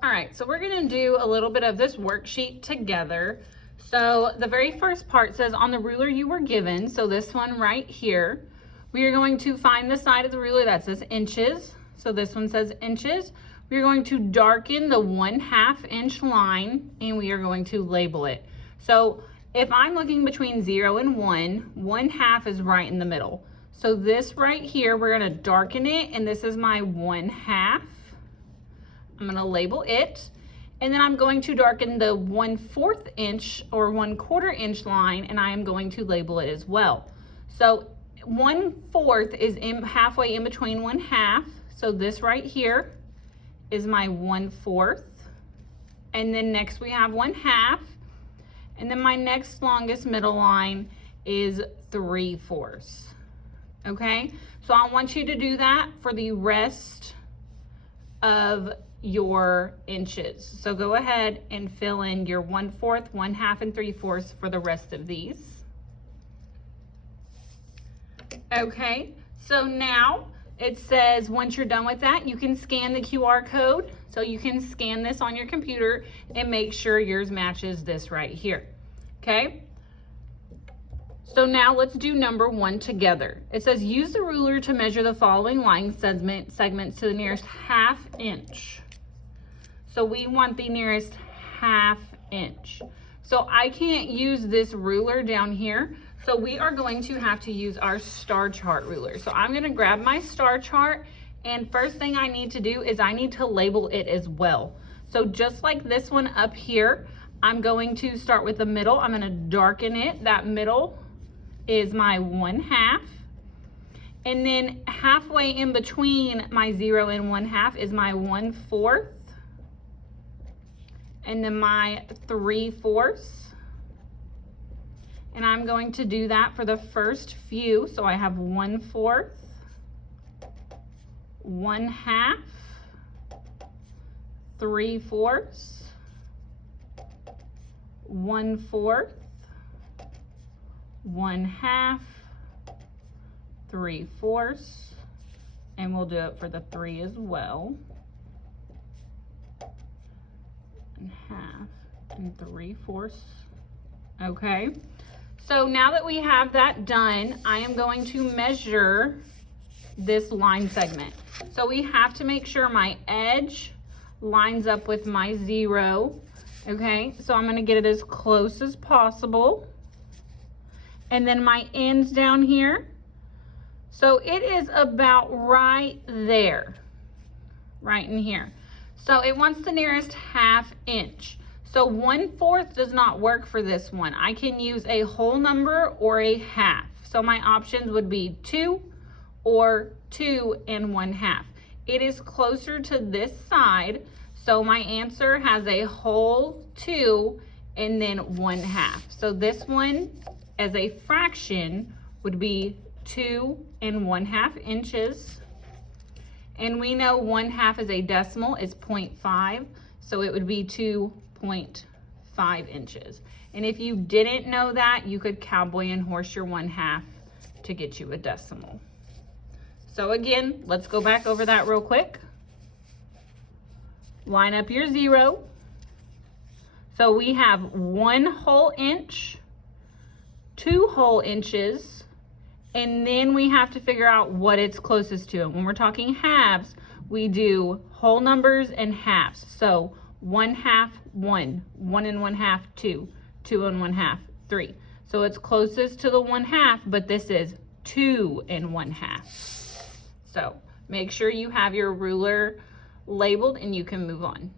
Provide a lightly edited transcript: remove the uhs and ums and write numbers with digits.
All right, so we're gonna do a little bit of this worksheet together. So the very first part says on the ruler you were given, so this one right here, we are going to find the side of the ruler that says inches. So this one says inches. We're going to darken the 1/2 inch line and we are going to label it. So if I'm looking between 0 and 1, 1/2 is right in the middle. So this right here, we're gonna darken it, and this is my 1/2. I'm gonna label it, and then I'm going to darken the 1/4 inch or 1/4 inch line, and I am going to label it as well. So 1/4 is halfway in between 1/2. So this right here is my 1/4. And then next we have 1/2. And then my next longest middle line is 3/4. Okay, so I want you to do that for the rest of your inches. So go ahead and fill in your 1/4, 1/2, and 3/4 for the rest of these. Okay, so now it says once you're done with that, you can scan the QR code. So you can scan this on your computer and make sure yours matches this right here. Okay. So now let's do number 1 together. It says use the ruler to measure the following line segments to the nearest 1/2 inch. So we want the nearest 1/2 inch. So I can't use this ruler down here. So we are going to have to use our star chart ruler. So I'm gonna grab my star chart, and first thing I need to do is I need to label it as well. So just like this one up here, I'm going to start with the middle. I'm gonna darken it. That middle is my 1/2. And then halfway in between my 0 and 1/2 is my 1/4. And then my 3/4. And I'm going to do that for the first few. So I have 1/4, 1/2, 3/4, 1/4, 1/2, 3/4, and we'll do it for the 3 as well. 1/2 and 3/4. Okay, so now that we have that done, I am going to measure this line segment. So we have to make sure my edge lines up with my 0. Okay, so I'm gonna get it as close as possible. And then my ends down here. So it is about right there, right in here. So it wants the nearest 1/2 inch. So 1/4 does not work for this one. I can use a whole number or a half. So my options would be 2 or 2 and 1/2. It is closer to this side. So my answer has a whole 2 and then 1/2. So this one as a fraction would be 2 and 1/2 inches. And we know 1/2 is a decimal, is 0.5. So it would be 2.5 inches. And if you didn't know that, you could cowboy and horse your 1/2 to get you a decimal. So again, let's go back over that real quick. Line up your 0. So we have 1 whole inch, 2 whole inches, and then we have to figure out what it's closest to. And when we're talking halves, we do whole numbers and halves. So 1/2, 1, 1 and 1/2, 2, 2 and 1/2, 3. So it's closest to the 1/2, but this is 2 and 1/2. So make sure you have your ruler labeled and you can move on.